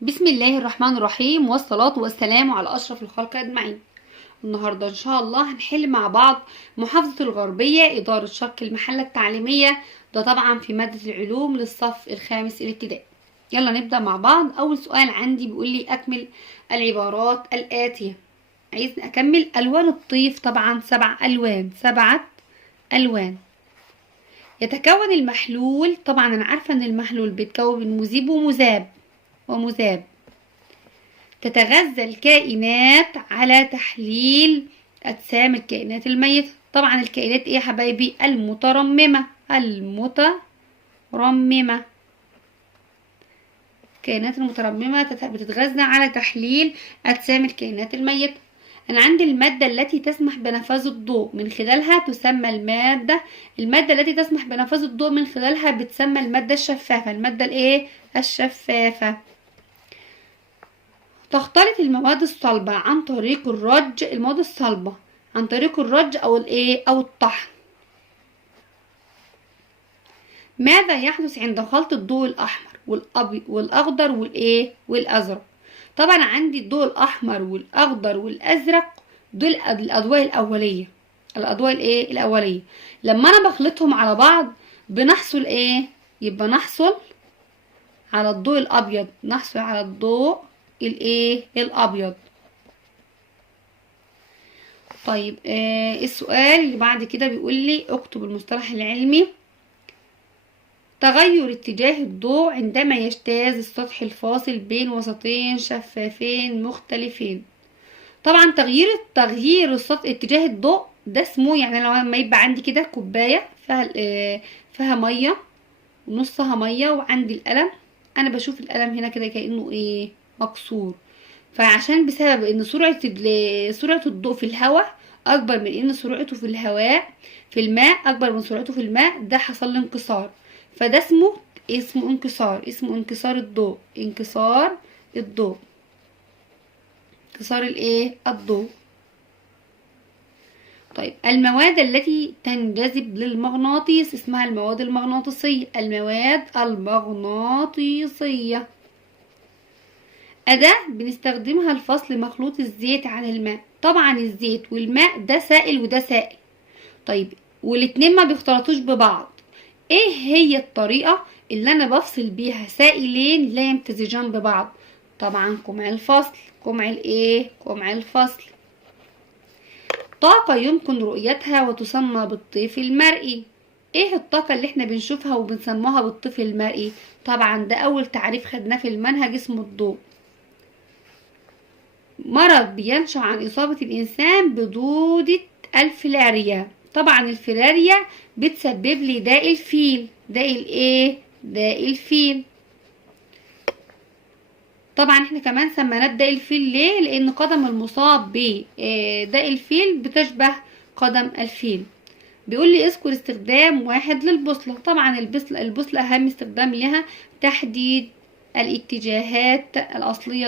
بسم الله الرحمن الرحيم، والصلاة والسلام على أشرف الخلق أجمعين. النهاردة إن شاء الله هنحل مع بعض محافظة الغربية إدارة شرق المحلة التعليمية، ده طبعا في مادة العلوم للصف الخامس الابتدائي. يلا نبدأ مع بعض. أول سؤال عندي بيقول لي أكمل العبارات الآتية. عايز أكمل ألوان الطيف، طبعا 7 ألوان، 7 ألوان. يتكون المحلول، طبعا أنا عارفة إن المحلول بيتكون من مذيب ومذاب. تتغذى الكائنات على تحليل أجسام الكائنات الميتة. طبعا الكائنات ايه يا حبايبي؟ المترممة. الكائنات المترممة بتتغذى على تحليل أجسام الكائنات الميتة. أنا عندي المادة التي تسمح بنفاذ الضوء من خلالها تسمى المادة التي تسمح بنفاذ الضوء من خلالها بتسمى المادة الشفافة. المادة الايه؟ الشفافة. تختلط المواد الصلبة عن طريق الرج. المواد الصلبة عن طريق الرج أو الطحن. ماذا يحدث عند خلط الضوء الأحمر والأبيض والأخضر والأزرق؟ طبعا عندي الضوء الأحمر والأخضر والأزرق دول الأضواء الأولية. الأولية لما أنا بخلطهم على بعض بنحصل يبقى نحصل على الضوء الأبيض. نحصل على الضوء الأبيض. طيب السؤال اللي بعد كده بيقول لي اكتب المصطلح العلمي. تغير اتجاه الضوء عندما يجتاز السطح الفاصل بين وسطين شفافين مختلفين. طبعا تغيير اتجاه الضوء ده اسمه، يعني لو ما يبقى عندي كده كوبايه فيها ميه ونصها ميه وعندي القلم، انا بشوف القلم هنا كده كأنه مكسور. فعشان بسبب ان سرعة الضوء في الهواء اكبر من ان سرعته في الماء اكبر من سرعته في الماء، ده حصل له انكسار. فده اسمه انكسار الضوء. انكسار الضوء. طيب المواد التي تنجذب للمغناطيس اسمها المواد المغناطيسية. أداة بنستخدمها لفصل مخلوط الزيت عن الماء. طبعا الزيت والماء ده سائل وده سائل. طيب والاتنين ما بيختلطوش ببعض. ايه هي الطريقة اللي انا بفصل بيها سائلين لا يمتزجان ببعض؟ طبعا كمع الفصل. طاقة يمكن رؤيتها وتسمى بالطيف المرئي. ايه الطاقة اللي احنا بنشوفها وبنسموها بالطيف المرئي؟ طبعا ده اول تعريف خدناه في المنهج، اسمه الضوء. مرض بينشأ عن إصابة الإنسان بدودة الفلاريا. طبعا الفلاريا بتسبب لي داء الفيل. طبعا احنا كمان سميناه بداء الفيل ليه؟ لأن قدم المصاب بداء الفيل بتشبه قدم الفيل. بيقول لي اذكر استخدام واحد للبوصلة. طبعا البوصلة أهم استخدام لها تحديد الاتجاهات الأصلية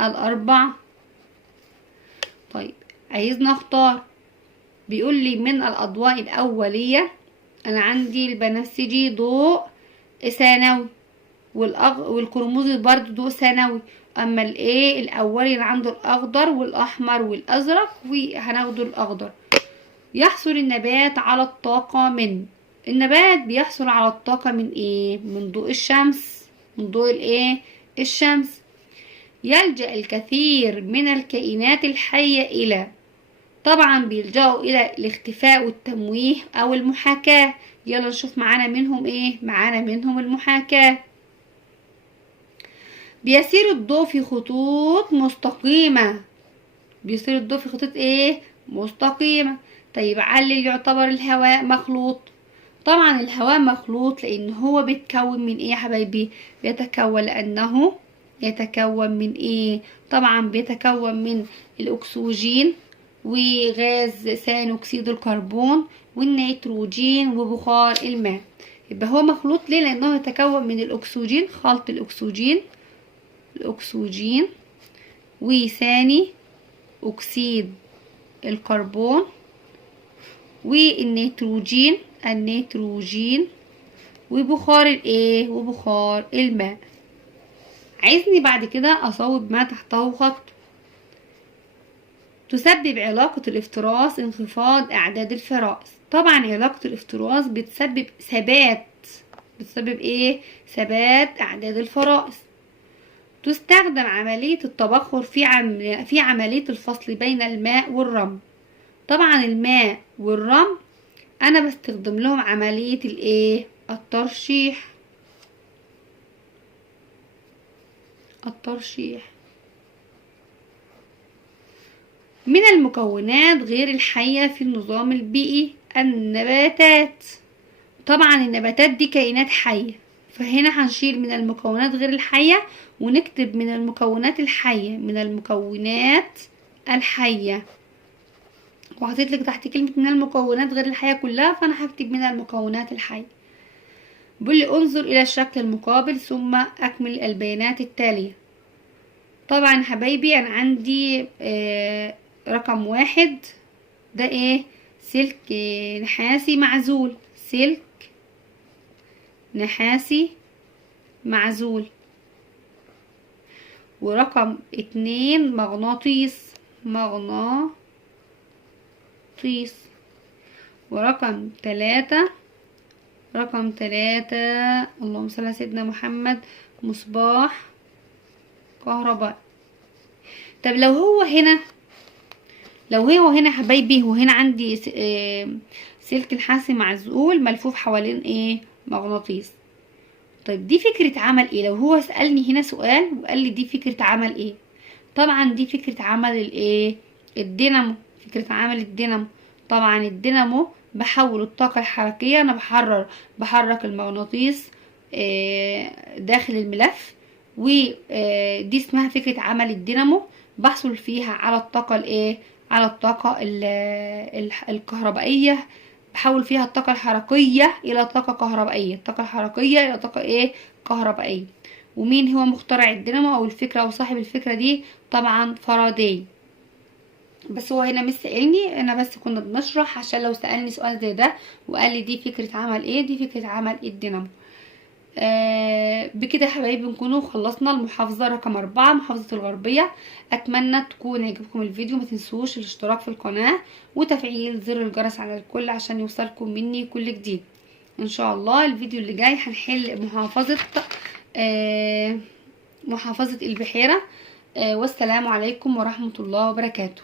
الأربع. طيب عايزنا اختار. بيقول لي من الأضواء الأولية أنا عندي البنفسجي ضوء ثانوي، والقرمزي برضو ضوء ثانوي. أما الأولي اللي عنده الأخضر والأحمر والأزرق، وهناخده الأخضر. يحصل النبات على الطاقة من بيحصل على الطاقة من من ضوء الشمس. يلجأ الكثير من الكائنات الحية طبعا بيلجأوا إلى الاختفاء والتمويه أو المحاكاة. يلا نشوف معانا منهم المحاكاة. بيسير الضوء في خطوط مستقيمة. مستقيمة. طيب علل يعتبر الهواء مخلوط. طبعا الهواء مخلوط لأن هو بيتكون من يا حبايبي؟ يتكون من طبعا بيتكون من الأكسجين وغاز ثاني أكسيد الكربون والنيتروجين وبخار الماء. يبقى هو مخلوط ليه؟ لأنه يتكون من الأكسجين، خلط الأكسجين وثاني أكسيد الكربون والنيتروجين وبخار الايه وبخار الماء. عايزني بعد كده اصوب ما تحته خط. تسبب علاقة الافتراس انخفاض اعداد الفرائس. طبعا علاقة الافتراس بتسبب ايه؟ ثبات اعداد الفرائس. تستخدم عملية التبخر في عملية الفصل بين الماء والرمل. طبعا الماء والرمل انا بستخدم لهم عملية الايه؟ الترشيح. من المكونات غير الحية في النظام البيئي النباتات. طبعا النباتات دي كائنات حية، فهنا هنشيل من المكونات غير الحية ونكتب من المكونات الحية. وحطيت لك تحت كلمة من المكونات غير الحية كلها، فانا هكتب من المكونات الحية. بيقول لي انظر الى الشكل المقابل ثم اكمل البيانات التالية. طبعا حبايبي انا عندي رقم 1 ده ايه؟ سلك نحاسي معزول. سلك نحاسي معزول. ورقم 2 مغناطيس. ورقم 3 اللهم صل على سيدنا محمد مصباح كهربائي. طب لو هو هنا حبايبي، وهنا عندي سلك نحاسي معزول ملفوف حوالين ايه؟ مغناطيس. طيب دي فكرة عمل ايه؟ لو هو سألني هنا سؤال وقال لي دي فكرة عمل ايه؟ طبعا دي فكرة عمل الايه؟ الدينامو. فكرة عمل الدينامو. طبعا الدينامو بحول الطاقة الحركية. انا بحرك المغناطيس داخل الملف، ودي اسمها فكرة عمل الدينامو. بحصل فيها على الطاقة الايه؟ على الطاقة الكهربائية. بحول فيها الطاقة الحركية إلى طاقة كهربائية. الطاقة الحركية إلى طاقة ايه؟ كهربائية. ومين هو مخترع الدينامو أو الفكرة أو صاحب الفكرة دي؟ طبعا فاراداي. بس هو هنا مش سألني، انا بس كنا بنشرح عشان لو سألني سؤال زي ده وقال لي دي فكرة عمل ايه؟ دي فكرة عمل الدينامو. بكده يا حبايبي نكونوا خلصنا المحافظة رقم 4، محافظة الغربية. اتمنى تكون عجبكم الفيديو. ما تنسوش الاشتراك في القناة وتفعيل زر الجرس على الكل عشان يوصلكم مني كل جديد. ان شاء الله الفيديو اللي جاي هنحل محافظة البحيرة. والسلام عليكم ورحمة الله وبركاته.